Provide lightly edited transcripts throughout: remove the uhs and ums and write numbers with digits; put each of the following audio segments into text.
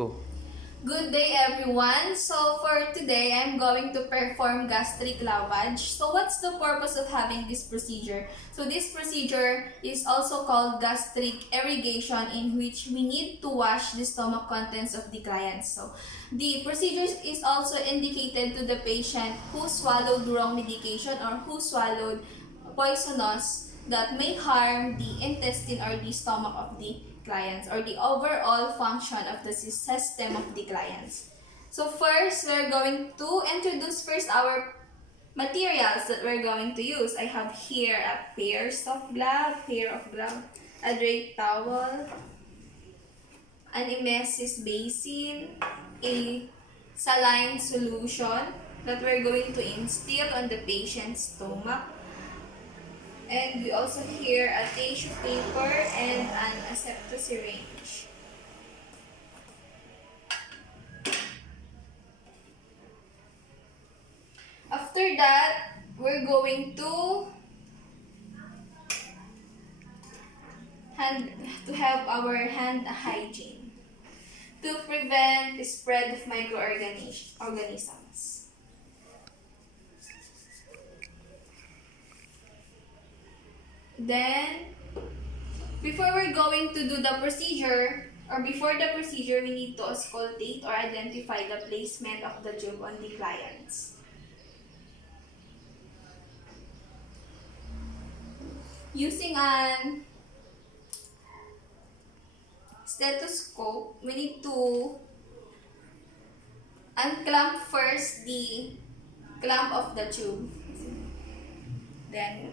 Go. Good day everyone! So for today, I'm going to perform gastric lavage. So what's the purpose of having this procedure? So this procedure is also called gastric irrigation, in which we need to wash the stomach contents of the client. So the procedure is also indicated to the patient who swallowed wrong medication or who swallowed poisonous that may harm the intestine or the stomach of the clients or the overall function of the system of the clients. So first, we're going to introduce first our materials that we're going to use. I have here a pair of glove, a draped towel, an emesis basin, a saline solution that we're going to instill on the patient's stomach. And we also here a tissue paper and an asepto syringe. After that, we're going to have our hand hygiene to prevent the spread of microorganisms. Then, before we're going to do the procedure, or before the procedure, we need to auscultate or identify the placement of the tube on the clients. Using an stethoscope, we need to unclamp first the clamp of the tube. Then,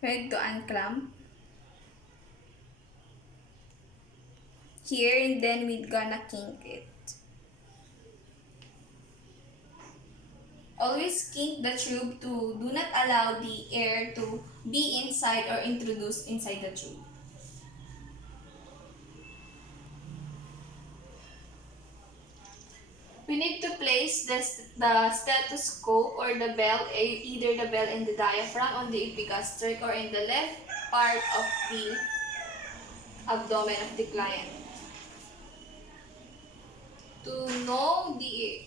we're going to unclamp here, and then we're gonna kink it. Always kink the tube to do not allow the air to be inside or introduced inside the tube. We need to place the stethoscope or the bell, either the bell and the diaphragm, on the epigastric or in the left part of the abdomen of the client. To know the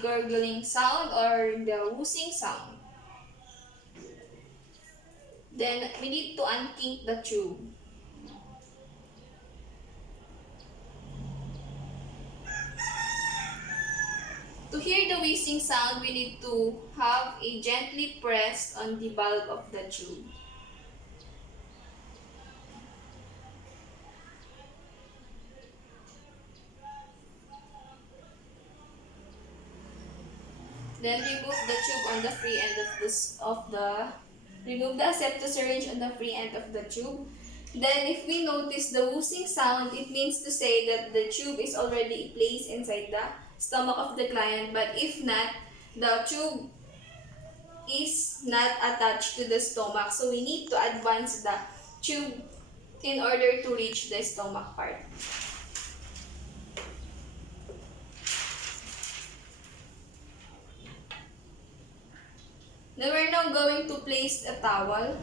gurgling sound or the whoosing sound, then we need to unkink the tube. To hear the wheezing sound, we need to have a gently pressed on the bulb of the tube. Then remove the tube on the free end remove the asepto syringe on the free end of the tube. Then if we notice the whoosing sound, it means to say that the tube is already placed inside the stomach of the client. But if not, the tube is not attached to the stomach. So we need to advance the tube in order to reach the stomach part. Then we're now going to place a towel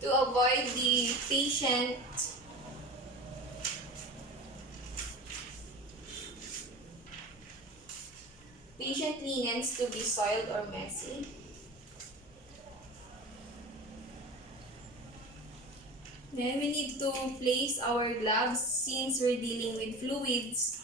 to avoid the patient linens to be soiled or messy. Then we need to place our gloves since we're dealing with fluids.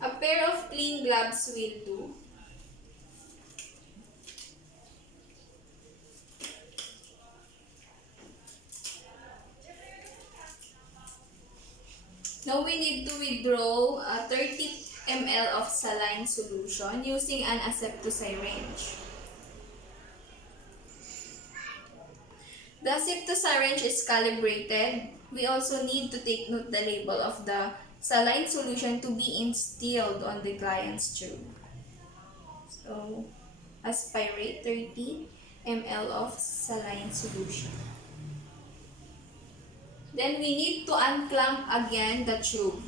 A pair of clean gloves will do. Now we need to withdraw 30 ml of saline solution using an asepto syringe. The asepto syringe is calibrated. We also need to take note the label of the saline solution to be instilled on the client's tube. So, aspirate 30 ml of saline solution. Then we need to unclamp again the tube.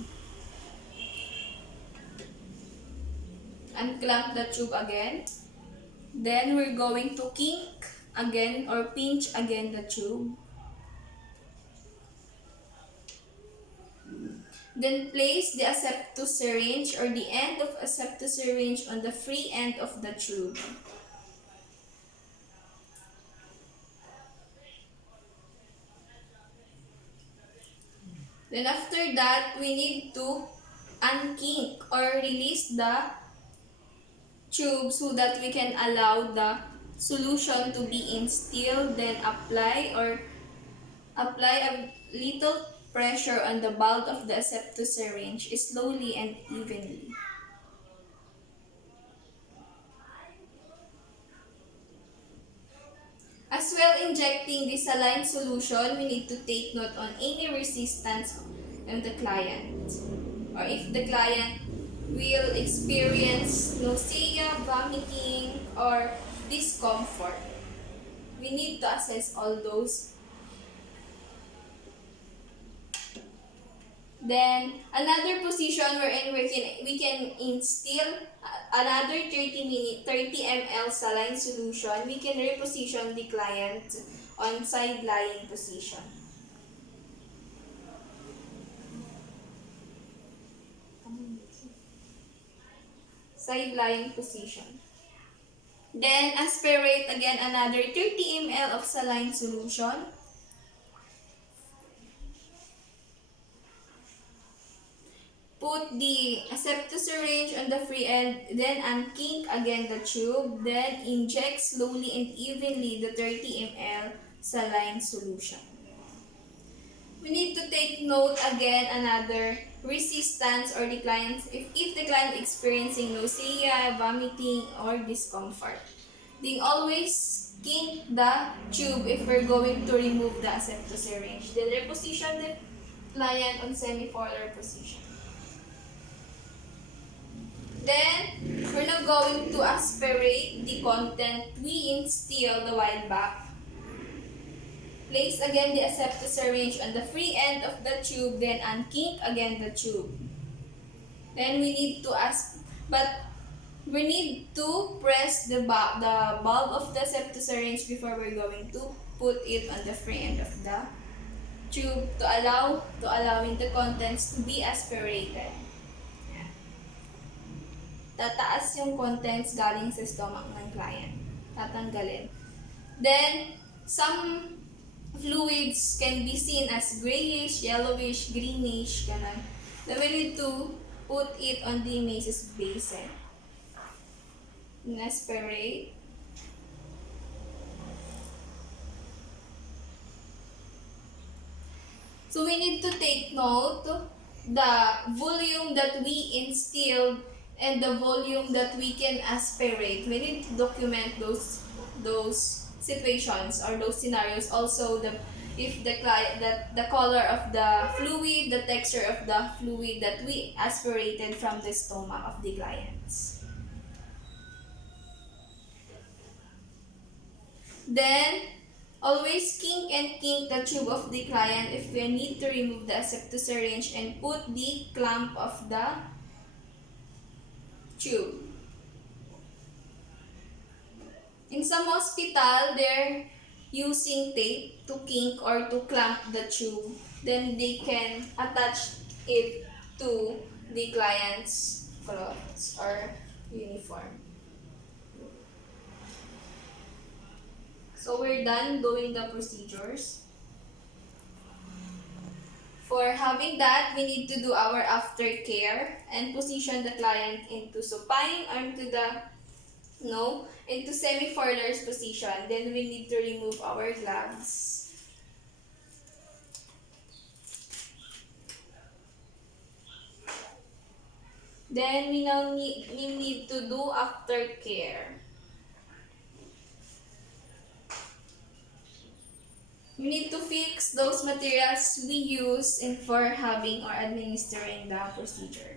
Unclamp the tube again. Then we're going to kink again or pinch again the tube. Then place the aseptus syringe or the end of aseptus syringe on the free end of the tube. Then after that, we need to unkink or release the tube so that we can allow the solution to be instilled. Then apply a little pressure on the bulb of the aseptus syringe slowly and evenly. As well injecting the saline solution, we need to take note on any resistance of the client. Or if the client will experience nausea, vomiting, or discomfort. We need to assess all those. Then, another position wherein we can instill another 30 ml saline solution. We can reposition the client on side lying position. Side lying position. Then, aspirate again another 30 ml of saline solution. Put the aseptus syringe on the free end, then unkink again the tube, then inject slowly and evenly the 30 ml saline solution. We need to take note again another resistance or the client if the client experiencing nausea, vomiting, or discomfort. Then always kink the tube if we're going to remove the aseptus syringe. Then reposition the client on semi-polar position. Then, we're now going to aspirate the content we instill the while back. Place again the aseptus syringe on the free end of the tube, then unkink again the tube. Then we need to press the bulb of the aseptus syringe before we're going to put it on the free end of the tube to allowing the contents to be aspirated. Tataas yung contents galing sa stomach ng client. Tatanggalin. Then, some fluids can be seen as grayish, yellowish, greenish, ganun. Then we need to put it on the Mace's basin. Aspirate. So we need to take note the volume that we instilled and the volume that we can aspirate. We need to document those situations or those scenarios. Also, the color of the fluid, the texture of the fluid that we aspirated from the stomach of the clients. Then, always kink the tube of the client if we need to remove the aseptus syringe and put the clamp of the tube. In some hospital, they're using tape to kink or to clamp the tube. Then they can attach it to the client's clothes or uniform. So we're done doing the procedures. For having that, we need to do our aftercare and position the client into supine or into semi-forward position. Then we need to remove our gloves. Then we need to do aftercare. We need to fix those materials we use for having or administering the procedure.